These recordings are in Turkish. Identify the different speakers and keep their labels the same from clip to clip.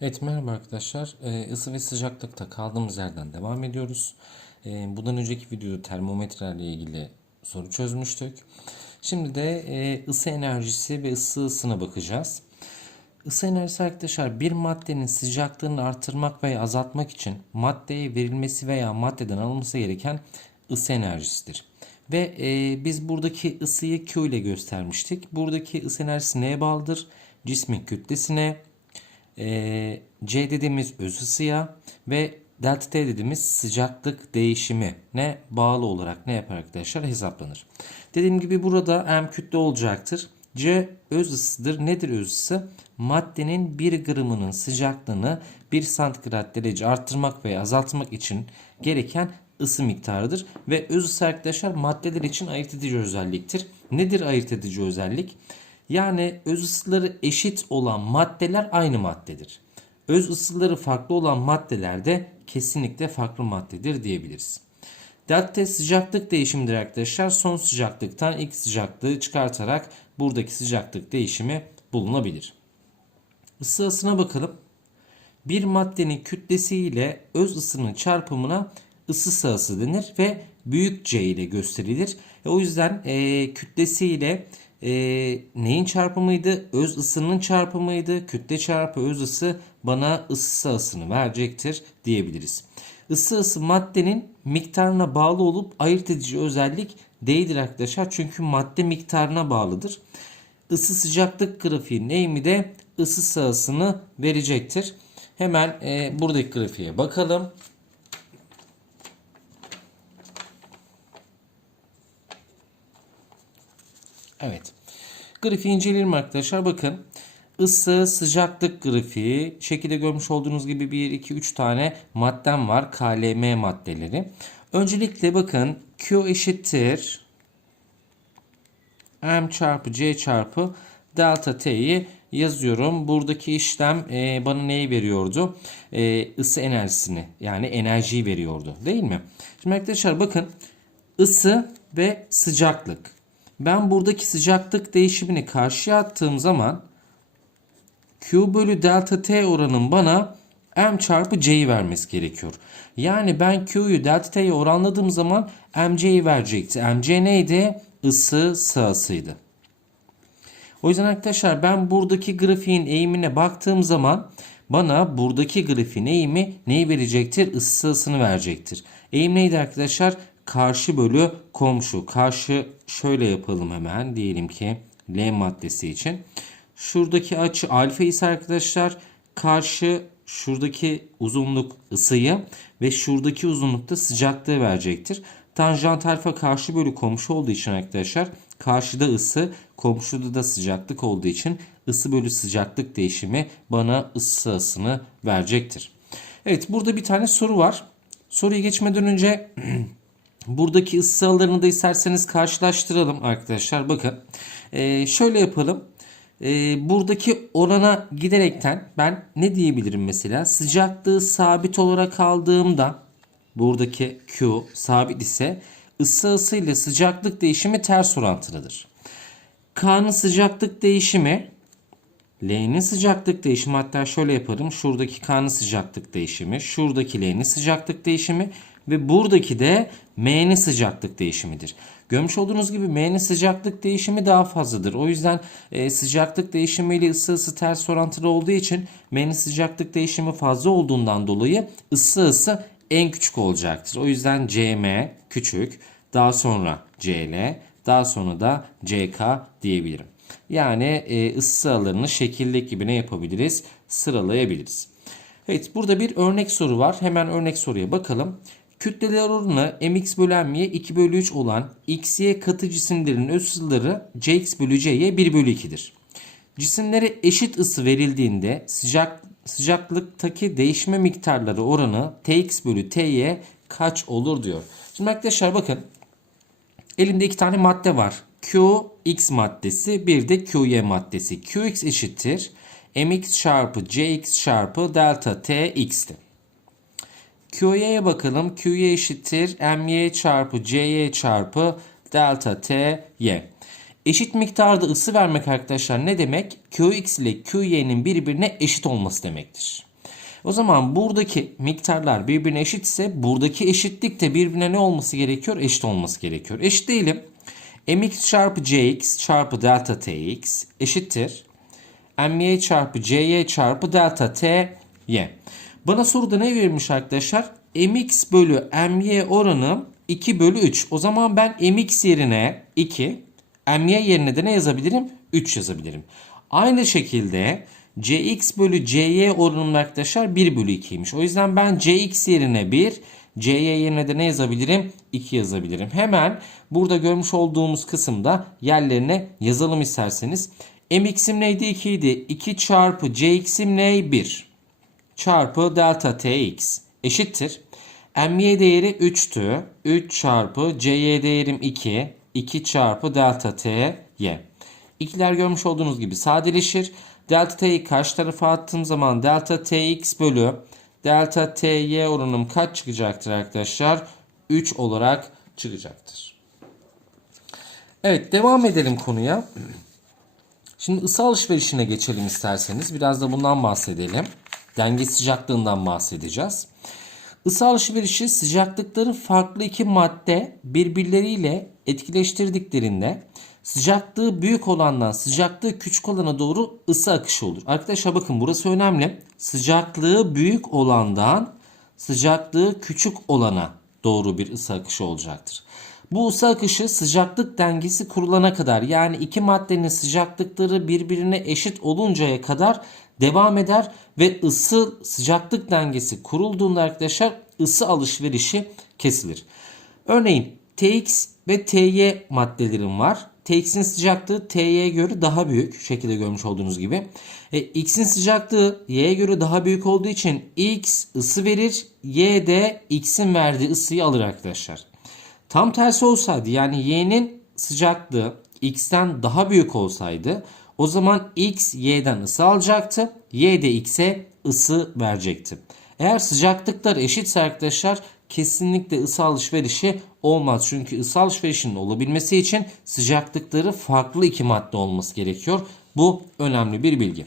Speaker 1: Evet merhaba arkadaşlar. Ee, ısı ve sıcaklıkta kaldığımız yerden devam ediyoruz. Ee, bundan önceki videoda termometrelerle ilgili soru çözmüştük. Şimdi de e, ısı enerjisi ve ısı ısına bakacağız. Isı enerjisi arkadaşlar bir maddenin sıcaklığını artırmak veya azaltmak için maddeye verilmesi veya maddeden alınması gereken ısı enerjisidir. Ve e, biz buradaki ısıyı Q ile göstermiştik. Buradaki ısı enerjisi neye bağlıdır? Cismin kütlesine, e, C dediğimiz öz ısıya ve delta T dediğimiz sıcaklık değişimi ne bağlı olarak ne yapar arkadaşlar hesaplanır. Dediğim gibi burada M kütle olacaktır. C öz ısıdır. Nedir öz ısı? Maddenin 1 gramının sıcaklığını 1 santigrat derece arttırmak veya azaltmak için gereken ısı miktarıdır. Ve öz ısı arkadaşlar maddeler için ayırt edici özelliktir. Nedir ayırt edici özellik? Yani öz ısıları eşit olan maddeler aynı maddedir. Öz ısıları farklı olan maddeler de kesinlikle farklı maddedir diyebiliriz. Delta sıcaklık değişimidir arkadaşlar. Son sıcaklıktan ilk sıcaklığı çıkartarak buradaki sıcaklık değişimi bulunabilir. Isı ısına bakalım. Bir maddenin kütlesi ile öz ısının çarpımına ısı sahası denir ve büyük C ile gösterilir. E, o yüzden e, kütlesi ile e, neyin çarpımıydı? Öz ısının çarpımıydı. Kütle çarpı öz ısı bana ısı sahasını verecektir diyebiliriz. Isı ısı maddenin miktarına bağlı olup ayırt edici özellik değildir arkadaşlar. Çünkü madde miktarına bağlıdır. Isı sıcaklık grafiği neymi de ısı sahasını verecektir. Hemen e, buradaki grafiğe bakalım. Evet. Grafiği inceleyelim arkadaşlar. Bakın. Isı, sıcaklık grafiği. Şekilde görmüş olduğunuz gibi 1, 2, 3 tane maddem var. KLM maddeleri. Öncelikle bakın Q eşittir. M çarpı C çarpı delta T'yi yazıyorum. Buradaki işlem e, bana neyi veriyordu? E, ısı enerjisini yani enerjiyi veriyordu. Değil mi? Şimdi arkadaşlar bakın ısı ve sıcaklık. Ben buradaki sıcaklık değişimini karşıya attığım zaman Q bölü delta T oranın bana M çarpı C'yi vermesi gerekiyor. Yani ben Q'yu delta T'ye oranladığım zaman MC'yi verecekti. MC neydi? Isı sahasıydı. O yüzden arkadaşlar ben buradaki grafiğin eğimine baktığım zaman bana buradaki grafiğin eğimi neyi verecektir? Isı sahasını verecektir. Eğim neydi arkadaşlar? Karşı bölü komşu. Karşı şöyle yapalım hemen. Diyelim ki L maddesi için. Şuradaki açı alfa ise arkadaşlar karşı şuradaki uzunluk ısıyı ve şuradaki uzunlukta sıcaklığı verecektir. Tanjant alfa karşı bölü komşu olduğu için arkadaşlar karşıda ısı komşuda da sıcaklık olduğu için ısı bölü sıcaklık değişimi bana ısı sahasını verecektir. Evet burada bir tane soru var. Soruya geçmeden önce buradaki ısı sahalarını da isterseniz karşılaştıralım arkadaşlar. Bakın ee, şöyle yapalım. Ee, buradaki orana giderekten ben ne diyebilirim mesela? Sıcaklığı sabit olarak aldığımda buradaki Q sabit ise ısı ısı ile sıcaklık değişimi ters orantılıdır. K'nın sıcaklık değişimi L'nin sıcaklık değişimi hatta şöyle yaparım. Şuradaki K'nın sıcaklık değişimi, şuradaki L'nin sıcaklık değişimi ve buradaki de M'nin sıcaklık değişimidir. Görmüş olduğunuz gibi M'nin sıcaklık değişimi daha fazladır. O yüzden e, sıcaklık değişimi ile ısı ısı ters orantılı olduğu için M'nin sıcaklık değişimi fazla olduğundan dolayı ısı ısı en küçük olacaktır. O yüzden CM küçük, daha sonra CL, daha sonra da CK diyebilirim. Yani e, ısı sıralarını şekildeki gibi ne yapabiliriz? Sıralayabiliriz. Evet burada bir örnek soru var. Hemen örnek soruya bakalım. Kütleler oranı mx bölü m'ye 2 bölü 3 olan xy katı cisimlerin öz ısıları cx bölü c'ye 1 bölü 2'dir. Cisimlere eşit ısı verildiğinde sıcak sıcaklıktaki değişme miktarları oranı tx bölü ty kaç olur diyor. Şimdi arkadaşlar bakın elimde iki tane madde var. Qx maddesi bir de Qy maddesi. Qx eşittir mx çarpı cx çarpı delta tx'ti. Q'ye bakalım. Q'ye eşittir my çarpı cy çarpı delta t y. Eşit miktarda ısı vermek arkadaşlar ne demek? Qx ile Qy'nin birbirine eşit olması demektir. O zaman buradaki miktarlar birbirine eşitse buradaki eşitlik de birbirine ne olması gerekiyor? Eşit olması gerekiyor. Eşit değilim. mx çarpı cx çarpı delta tx eşittir. my çarpı cy çarpı delta ty. Bana soruda ne verilmiş arkadaşlar? mx bölü my oranı 2 bölü 3. O zaman ben mx yerine 2, my yerine de ne yazabilirim? 3 yazabilirim. Aynı şekilde cx bölü cy oranım arkadaşlar 1 bölü 2'ymiş. O yüzden ben cx yerine 1, cy yerine de ne yazabilirim? 2 yazabilirim. Hemen burada görmüş olduğumuz kısımda yerlerine yazalım isterseniz. mx'im neydi? 2 idi. 2 çarpı cx'im ne? 1 çarpı delta tx eşittir. my değeri 3'tü. 3 çarpı cy değerim 2. 2 çarpı delta ty. İkiler görmüş olduğunuz gibi sadeleşir. Delta t'yi karşı tarafa attığım zaman delta tx bölü delta ty oranım kaç çıkacaktır arkadaşlar? 3 olarak çıkacaktır. Evet devam edelim konuya. Şimdi ısı alışverişine geçelim isterseniz. Biraz da bundan bahsedelim. Denge sıcaklığından bahsedeceğiz. Isı alışverişi sıcaklıkları farklı iki madde birbirleriyle etkileştirdiklerinde sıcaklığı büyük olandan sıcaklığı küçük olana doğru ısı akışı olur. Arkadaşlar bakın burası önemli. Sıcaklığı büyük olandan sıcaklığı küçük olana doğru bir ısı akışı olacaktır. Bu ısı akışı sıcaklık dengesi kurulana kadar yani iki maddenin sıcaklıkları birbirine eşit oluncaya kadar devam eder ve ısı sıcaklık dengesi kurulduğunda arkadaşlar ısı alışverişi kesilir. Örneğin TX ve TY maddelerim var. TX'in sıcaklığı T'ye göre daha büyük. Şekilde görmüş olduğunuz gibi. E, X'in sıcaklığı Y'ye göre daha büyük olduğu için X ısı verir. Y de X'in verdiği ısıyı alır arkadaşlar. Tam tersi olsaydı yani Y'nin sıcaklığı X'ten daha büyük olsaydı o zaman X Y'den ısı alacaktı. Y de X'e ısı verecekti. Eğer sıcaklıklar eşitse arkadaşlar kesinlikle ısı alışverişi olmaz. Çünkü ısı alışverişinin olabilmesi için sıcaklıkları farklı iki madde olması gerekiyor. Bu önemli bir bilgi.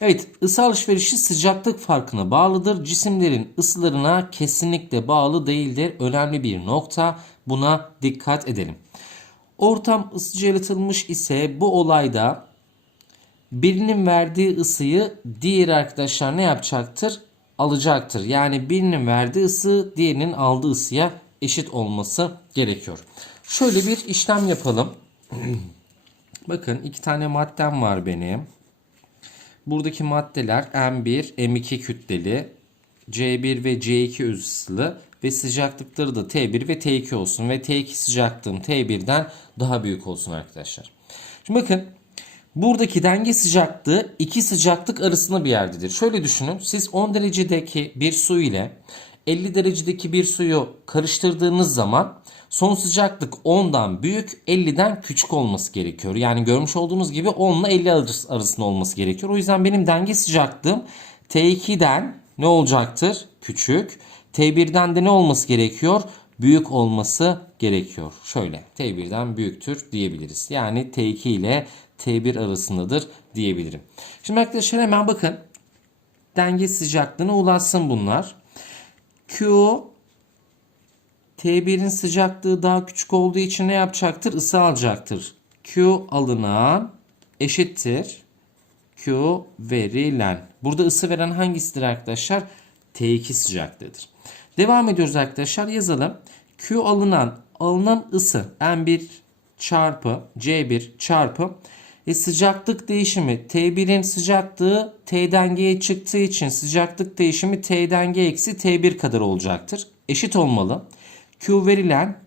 Speaker 1: Evet ısı alışverişi sıcaklık farkına bağlıdır. Cisimlerin ısılarına kesinlikle bağlı değildir. Önemli bir nokta. Buna dikkat edelim. Ortam ısıcı yalıtılmış ise bu olayda birinin verdiği ısıyı diğer arkadaşlar ne yapacaktır? Alacaktır. Yani birinin verdiği ısı diğerinin aldığı ısıya eşit olması gerekiyor. Şöyle bir işlem yapalım. Bakın iki tane maddem var benim. Buradaki maddeler M1, M2 kütleli, C1 ve C2 öz ve sıcaklıkları da T1 ve T2 olsun ve T2 sıcaklığım T1'den daha büyük olsun arkadaşlar. Şimdi bakın buradaki denge sıcaklığı iki sıcaklık arasında bir yerdedir. Şöyle düşünün siz 10 derecedeki bir su ile 50 derecedeki bir suyu karıştırdığınız zaman son sıcaklık 10'dan büyük 50'den küçük olması gerekiyor. Yani görmüş olduğunuz gibi 10 ile 50 arasında olması gerekiyor. O yüzden benim denge sıcaklığım T2'den ne olacaktır? Küçük. T1'den de ne olması gerekiyor? Büyük olması gerekiyor. Şöyle T1'den büyüktür diyebiliriz. Yani T2 ile T1 arasındadır diyebilirim. Şimdi arkadaşlar hemen bakın. Denge sıcaklığına ulaşsın bunlar. Q T1'in sıcaklığı daha küçük olduğu için ne yapacaktır? Isı alacaktır. Q alınan eşittir. Q verilen. Burada ısı veren hangisidir arkadaşlar? T2 sıcaklığıdır. Devam ediyoruz arkadaşlar yazalım. Q alınan alınan ısı M1 çarpı C1 çarpı e sıcaklık değişimi T1'in sıcaklığı T'den G'ye çıktığı için sıcaklık değişimi T'den G eksi T1 kadar olacaktır. Eşit olmalı. Q verilen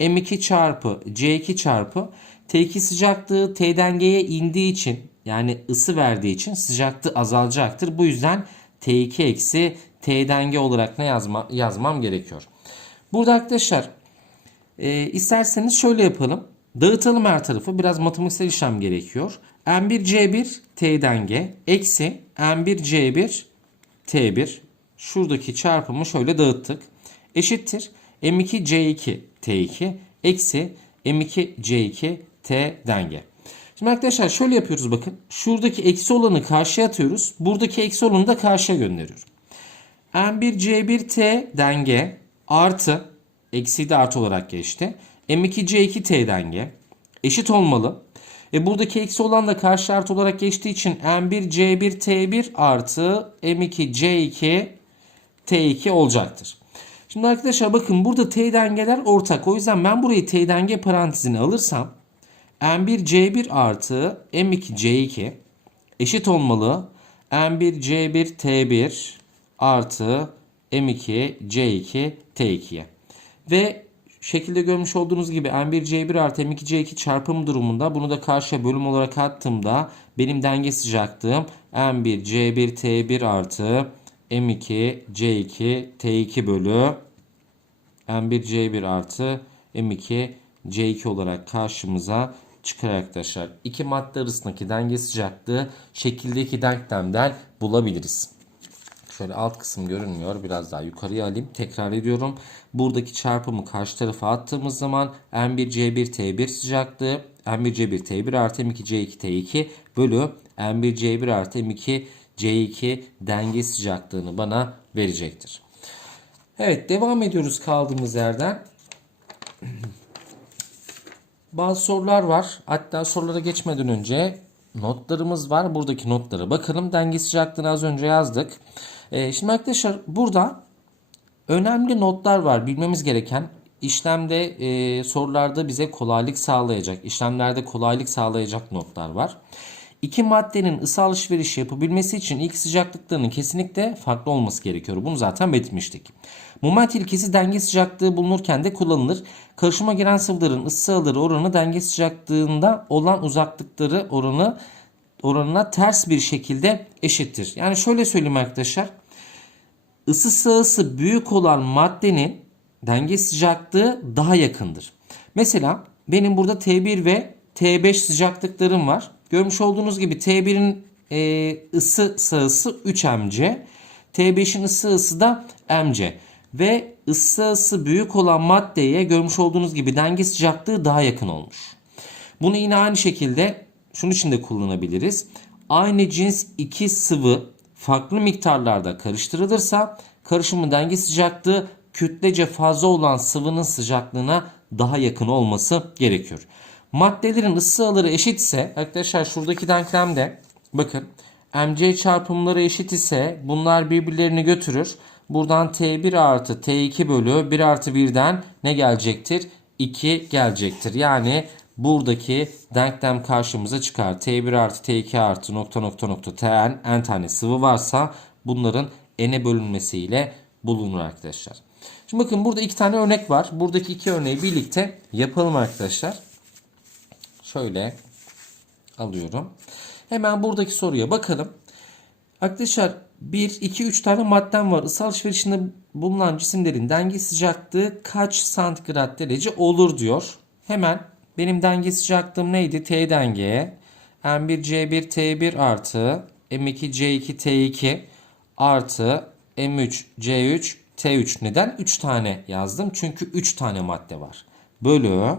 Speaker 1: M2 çarpı C2 çarpı T2 sıcaklığı T'den G'ye indiği için yani ısı verdiği için sıcaklığı azalacaktır. Bu yüzden T2 eksi T denge olarak ne yazma, yazmam gerekiyor. Burada arkadaşlar e, isterseniz şöyle yapalım. Dağıtalım her tarafı. Biraz matematiksel işlem gerekiyor. M1 C1 T denge eksi M1 C1 T1 şuradaki çarpımı şöyle dağıttık. Eşittir. M2 C2 T2 eksi M2 C2 T denge. Şimdi arkadaşlar şöyle yapıyoruz bakın. Şuradaki eksi olanı karşıya atıyoruz. Buradaki eksi olanı da karşıya gönderiyorum. M1C1T denge artı eksi de artı olarak geçti. M2C2T denge eşit olmalı. E buradaki eksi olan da karşı artı olarak geçtiği için M1C1T1 artı M2C2 T2 olacaktır. Şimdi arkadaşlar bakın burada T dengeler ortak. O yüzden ben burayı T denge parantezine alırsam M1C1 artı M2C2 eşit olmalı. M1C1T1 artı M2C2T2'ye. Ve şekilde görmüş olduğunuz gibi M1C1 artı M2C2 çarpım durumunda bunu da karşıya bölüm olarak attığımda benim denge sıcaklığım M1C1T1 artı M2C2T2 bölü M1C1 artı M2C2 olarak karşımıza çıkar arkadaşlar. İki madde arasındaki denge sıcaklığı şekildeki denklemden bulabiliriz. Şöyle alt kısım görünmüyor. Biraz daha yukarıya alayım. Tekrar ediyorum. Buradaki çarpımı karşı tarafa attığımız zaman M1C1T1 sıcaklığı M1C1T1 artı M2C2T2 bölü M1C1 artı M2C2 denge sıcaklığını bana verecektir. Evet devam ediyoruz kaldığımız yerden. Bazı sorular var. Hatta sorulara geçmeden önce notlarımız var. Buradaki notlara bakalım. Denge sıcaklığını az önce yazdık. Ee, şimdi arkadaşlar burada önemli notlar var. Bilmemiz gereken işlemde e, sorularda bize kolaylık sağlayacak, işlemlerde kolaylık sağlayacak notlar var. İki maddenin ısı alışverişi yapabilmesi için ilk sıcaklıklarının kesinlikle farklı olması gerekiyor. Bunu zaten belirtmiştik. Moment ilkesi denge sıcaklığı bulunurken de kullanılır. Karışıma giren sıvıların ısı alırı oranı denge sıcaklığında olan uzaklıkları oranı oranına ters bir şekilde eşittir. Yani şöyle söyleyeyim arkadaşlar. Isı sığısı büyük olan maddenin denge sıcaklığı daha yakındır. Mesela benim burada T1 ve T5 sıcaklıklarım var. Görmüş olduğunuz gibi T1'in e, ısı sığısı 3 mc. T5'in ısı ısı da mc. Ve ısı ısı büyük olan maddeye görmüş olduğunuz gibi denge sıcaklığı daha yakın olmuş. Bunu yine aynı şekilde şunun için de kullanabiliriz. Aynı cins iki sıvı farklı miktarlarda karıştırılırsa karışımın denge sıcaklığı kütlece fazla olan sıvının sıcaklığına daha yakın olması gerekiyor. Maddelerin ısı alırı eşit ise arkadaşlar şuradaki denklemde bakın mc çarpımları eşit ise bunlar birbirlerini götürür. Buradan T1 artı T2 bölü 1 artı 1'den ne gelecektir? 2 gelecektir. Yani buradaki denklem karşımıza çıkar. T1 artı T2 artı nokta nokta nokta Tn n tane sıvı varsa bunların n'e bölünmesiyle bulunur arkadaşlar. Şimdi bakın burada iki tane örnek var. Buradaki iki örneği birlikte yapalım arkadaşlar. Şöyle alıyorum. Hemen buradaki soruya bakalım. Arkadaşlar 1, 2, 3 tane maddem var. Isı alışverişinde bulunan cisimlerin denge sıcaklığı kaç santigrat derece olur diyor. Hemen benim denge sıcaklığım neydi? T denge. M1C1 T1 artı M2 C2 T2 artı M3 C3 T3. Neden 3 tane yazdım? Çünkü 3 tane madde var. Bölü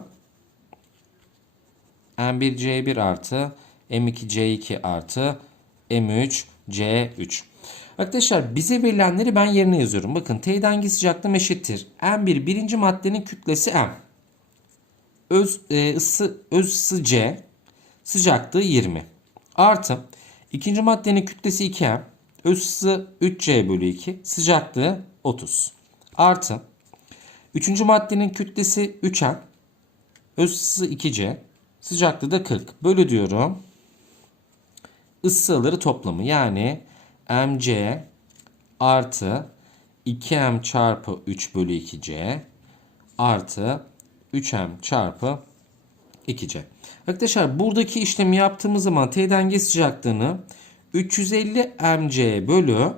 Speaker 1: M1 C1 artı M2 C2 artı M3 C3. Arkadaşlar bize verilenleri ben yerine yazıyorum. Bakın T denge sıcaklığım eşittir. M1 birinci maddenin kütlesi M. Öz, e, ısı, öz ısı C. Sıcaklığı 20. Artı ikinci maddenin kütlesi 2M. Öz ısı 3C bölü 2. Sıcaklığı 30. Artı üçüncü maddenin kütlesi 3M. Öz ısı 2C. Sıcaklığı da 40. Bölü diyorum. Isı alırı toplamı yani mc artı 2m çarpı 3 bölü 2c artı 3m çarpı 2c. Arkadaşlar buradaki işlemi yaptığımız zaman T denge sıcaklığını 350 mc bölü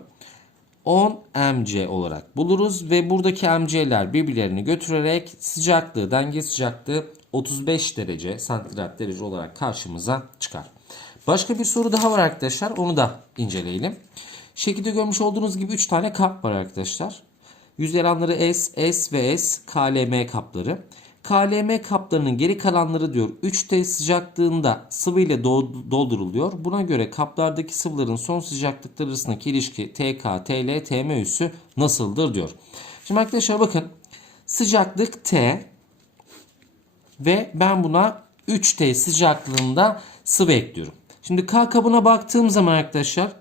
Speaker 1: 10 mc olarak buluruz ve buradaki mc'ler birbirlerini götürerek sıcaklığı denge sıcaklığı 35 derece santigrat derece olarak karşımıza çıkar. Başka bir soru daha var arkadaşlar. Onu da inceleyelim. Şekilde görmüş olduğunuz gibi 3 tane kap var arkadaşlar. Yüzey alanları S, S ve S, KLM kapları. KLM kaplarının geri kalanları diyor 3T sıcaklığında sıvı ile do- dolduruluyor. Buna göre kaplardaki sıvıların son sıcaklıkları arasındaki ilişki TK, TL, TM üssü nasıldır diyor. Şimdi arkadaşlar bakın sıcaklık T ve ben buna 3T sıcaklığında sıvı ekliyorum. Şimdi K kabına baktığım zaman arkadaşlar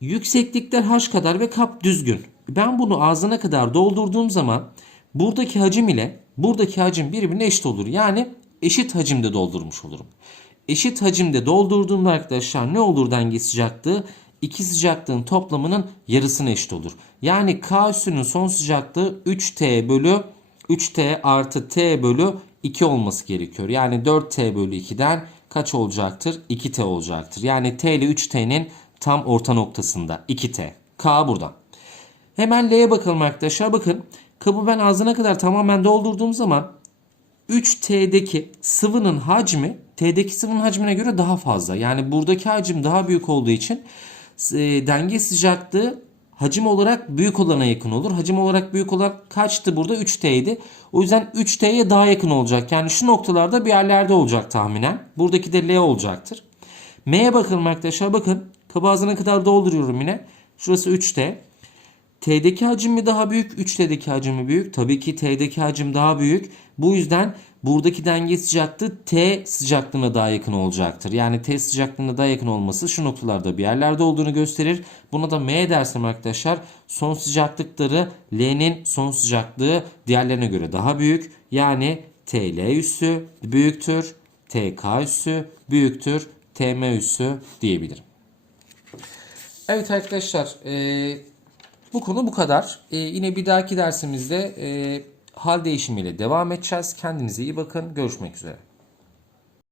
Speaker 1: yükseklikler H kadar ve kap düzgün. Ben bunu ağzına kadar doldurduğum zaman buradaki hacim ile buradaki hacim birbirine eşit olur. Yani eşit hacimde doldurmuş olurum. Eşit hacimde doldurduğumda arkadaşlar ne olur denge sıcaklığı? İki sıcaklığın toplamının yarısına eşit olur. Yani K üssünün son sıcaklığı 3T bölü 3T artı T bölü 2 olması gerekiyor. Yani 4T bölü 2'den kaç olacaktır? 2T olacaktır. Yani T ile 3T'nin tam orta noktasında 2T. K burada. Hemen L'ye bakalım arkadaşlar. Bakın kabı ben ağzına kadar tamamen doldurduğum zaman 3T'deki sıvının hacmi T'deki sıvının hacmine göre daha fazla. Yani buradaki hacim daha büyük olduğu için e, denge sıcaklığı hacim olarak büyük olana yakın olur. Hacim olarak büyük olan kaçtı burada? 3T'ydi. O yüzden 3T'ye daha yakın olacak. Yani şu noktalarda bir yerlerde olacak tahminen. Buradaki de L olacaktır. M'ye bakalım arkadaşlar. Bakın kabı ağzına kadar dolduruyorum yine. Şurası 3T. T'deki hacim mi daha büyük? 3T'deki hacim mi büyük? Tabii ki T'deki hacim daha büyük. Bu yüzden buradaki denge sıcaklığı T sıcaklığına daha yakın olacaktır. Yani T sıcaklığına daha yakın olması şu noktalarda bir yerlerde olduğunu gösterir. Buna da M dersem arkadaşlar son sıcaklıkları L'nin son sıcaklığı diğerlerine göre daha büyük. Yani TL üssü büyüktür. TK üssü büyüktür. TM üssü diyebilirim. Evet arkadaşlar e, bu konu bu kadar. E, yine bir dahaki dersimizde e, hal değişimiyle devam edeceğiz. Kendinize iyi bakın. Görüşmek üzere.